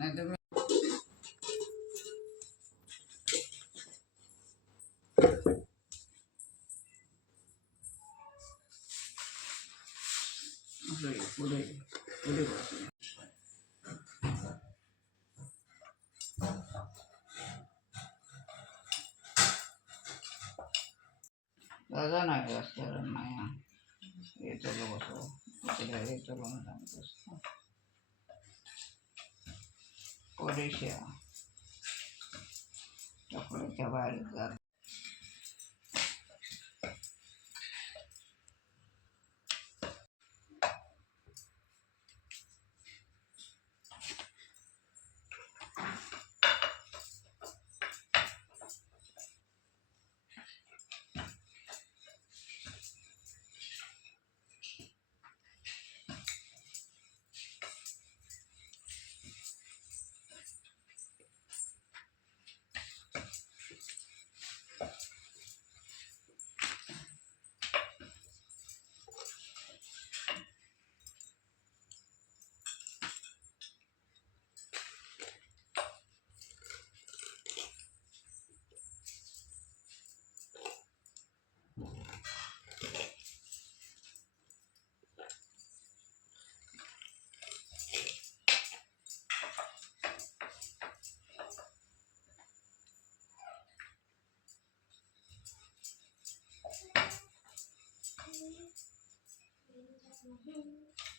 Bagaimana ya, sekarang Maya? Itu dulu tuh, tidak itu dulu nggak bisa. Odisha ചൊക്ലേറ്റ് വാഴുക 嗯。